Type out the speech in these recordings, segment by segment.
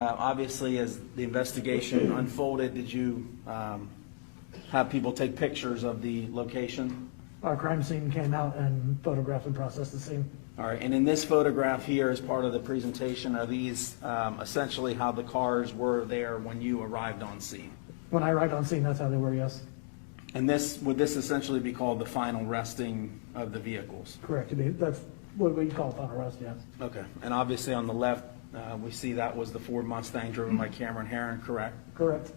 Obviously, as the investigation unfolded, did you have people take pictures of the location? Our crime scene came out and photographed and processed the scene. All right, and in this photograph here, as part of the presentation, are these essentially how the cars were there when you arrived on scene? When I arrived on scene, that's how they were, yes. And would this essentially be called the final resting of the vehicles? Correct. That's what we call final rest, yes. Okay, and obviously on the left, we see that was the Ford Mustang driven by Cameron Herrin, correct? Correct.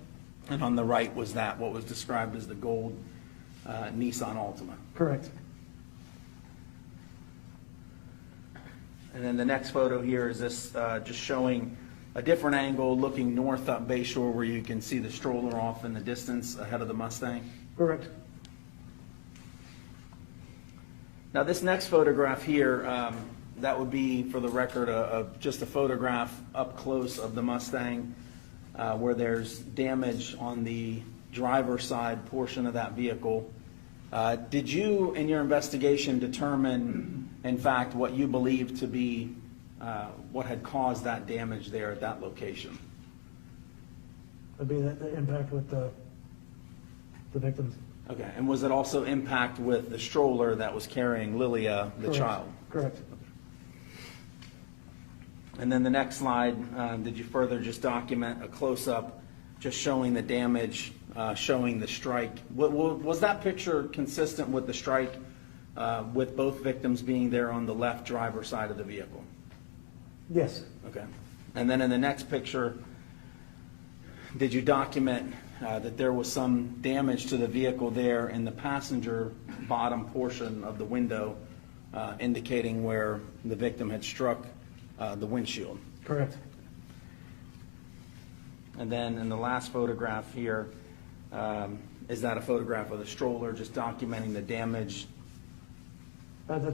And on the right was that, what was described as the gold Nissan Altima. Correct. And then the next photo here is this just showing a different angle looking north up Bayshore where you can see the stroller off in the distance ahead of the Mustang. Correct. Now this next photograph here, that would be, for the record, just a photograph up close of the Mustang where there's damage on the driver's side portion of that vehicle. Did you, in your investigation, determine, in fact, what you believe to be what had caused that damage there at that location? Would be the impact with the victims. Okay, and was it also impact with the stroller that was carrying Lilia, the Correct. child? Correct. And then the next slide, did you further just document a close-up just showing the damage, showing the strike? Was that picture consistent with the strike with both victims being there on the left driver's side of the vehicle? Yes. Okay. And then in the next picture, did you document that there was some damage to the vehicle there in the passenger bottom portion of the window, indicating where the victim had struck the windshield? Correct. And then in the last photograph here, is that a photograph of the stroller, just documenting the damage?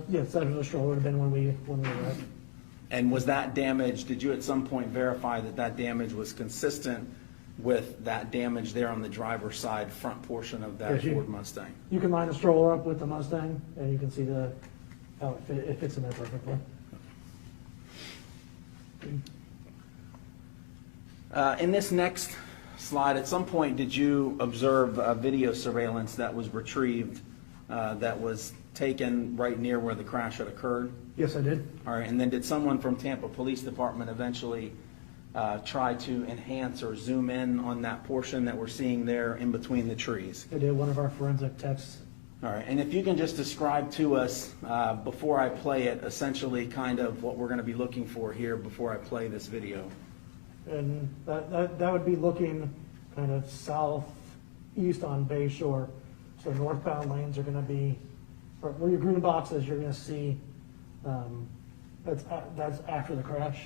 Yes, that was the stroller would have been when we arrived. And was that damage, did you at some point verify that that damage was consistent with that damage there on the driver's side front portion of that Ford Mustang? You can line the stroller up with the Mustang, and you can see how it fits in there perfectly. In this next slide, at some point, did you observe video surveillance that was retrieved that was taken right near where the crash had occurred? Yes, I did. All right, and then did someone from Tampa Police Department eventually try to enhance or zoom in on that portion that we're seeing there in between the trees? I did. One of our forensic techs. All right, and if you can just describe to us, before I play it, essentially kind of what we're going to be looking for here before I play this video. And that would be looking kind of southeast on Bayshore. So northbound lanes are going to be, where your green boxes, you're going to see, that's after the crash.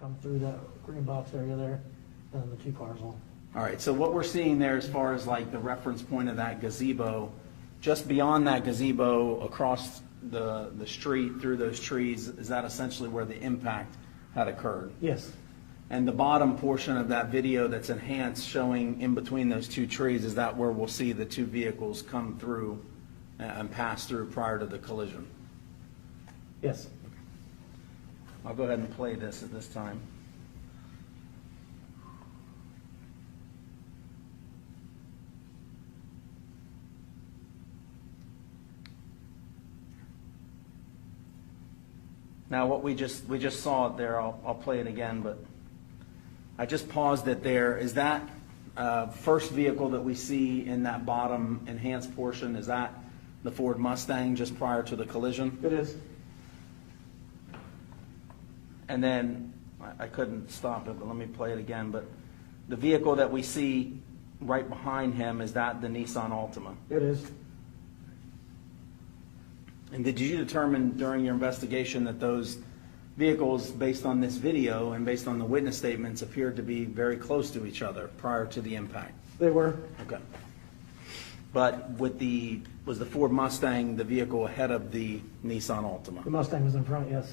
Come through that green box area there, and the two cars will. All right, so what we're seeing there as far as like the reference point of that gazebo, just beyond that gazebo across the street through those trees, is that essentially where the impact had occurred? Yes. And the bottom portion of that video that's enhanced showing in between those two trees, is that where we'll see the two vehicles come through and pass through prior to the collision? Yes. I'll go ahead and play this at this time. Now what we just saw it there, I'll play it again, but I just paused it there. Is that first vehicle that we see in that bottom enhanced portion, is that the Ford Mustang just prior to the collision? It is. And then, I couldn't stop it, but let me play it again, but the vehicle that we see right behind him, is that the Nissan Altima? It is. And did you determine during your investigation that those vehicles, based on this video and based on the witness statements, appeared to be very close to each other prior to the impact? They were. Okay. But was the Ford Mustang the vehicle ahead of the Nissan Altima? The Mustang was in front, yes.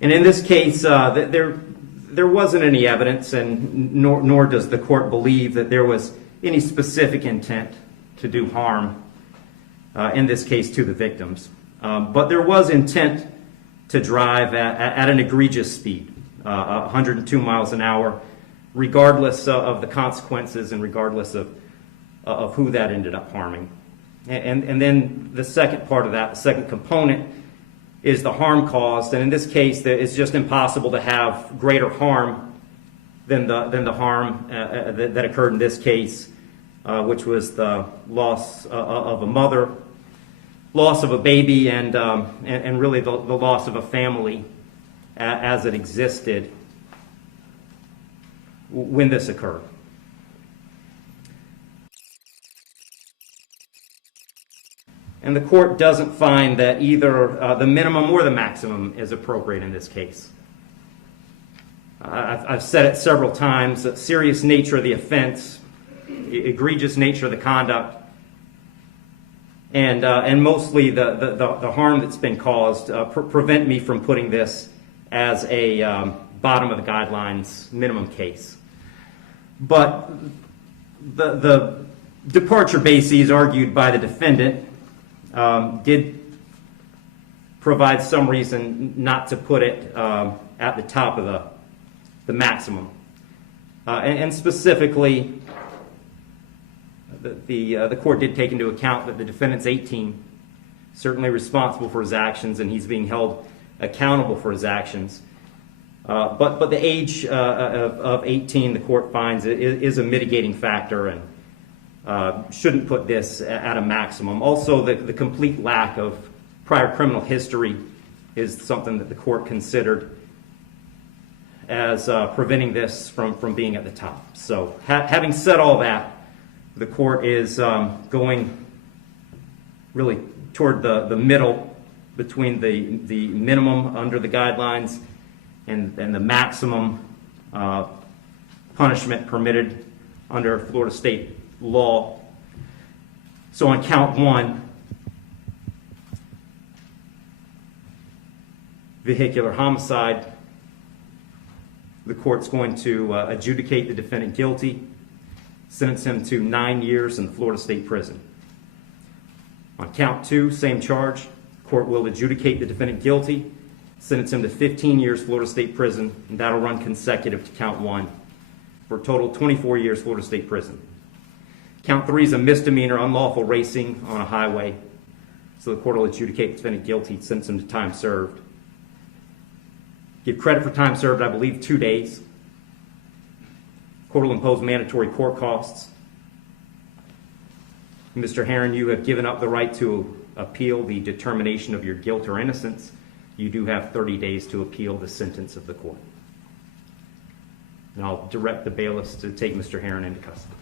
And in this case, there wasn't any evidence, and nor does the court believe that there was any specific intent to do harm, in this case, to the victims. But there was intent to drive at an egregious speed, 102 miles an hour, regardless of the consequences and regardless of who that ended up harming. And then the second part of that, the second component, is the harm caused. And in this case, it's just impossible to have greater harm than the harm that occurred in this case, which was the loss of a mother, loss of a baby, and really the loss of a family as it existed when this occurred. And the court doesn't find that either the minimum or the maximum is appropriate in this case. I've said it several times, the serious nature of the offense, egregious nature of the conduct, and mostly the harm that's been caused prevent me from putting this as a bottom of the guidelines minimum case. But the departure bases argued by the defendant did provide some reason not to put it at the top of the maximum. And specifically, the court did take into account that the defendant's 18, certainly responsible for his actions, and he's being held accountable for his actions. But the age of 18, the court finds, is a mitigating factor and shouldn't put this at a maximum. Also, the complete lack of prior criminal history is something that the court considered as preventing this from being at the top. So having said all that, the court is going really toward the middle between the minimum under the guidelines and the maximum punishment permitted under Florida state law. So on count one, vehicular homicide, the court's going to adjudicate the defendant guilty, sentence him to 9 years in the Florida State Prison. On count two, same charge, the court will adjudicate the defendant guilty, sentence him to 15 years Florida State Prison, and that'll run consecutive to count one for a total of 24 years Florida State Prison. Count three is a misdemeanor, unlawful racing on a highway, so the court will adjudicate the defendant guilty, sentence him to time served. Give credit for time served, I believe, 2 days. Court will impose mandatory court costs. Mr. Herrin, you have given up the right to appeal the determination of your guilt or innocence. You do have 30 days to appeal the sentence of the court. And I'll direct the bailiffs to take Mr. Herrin into custody.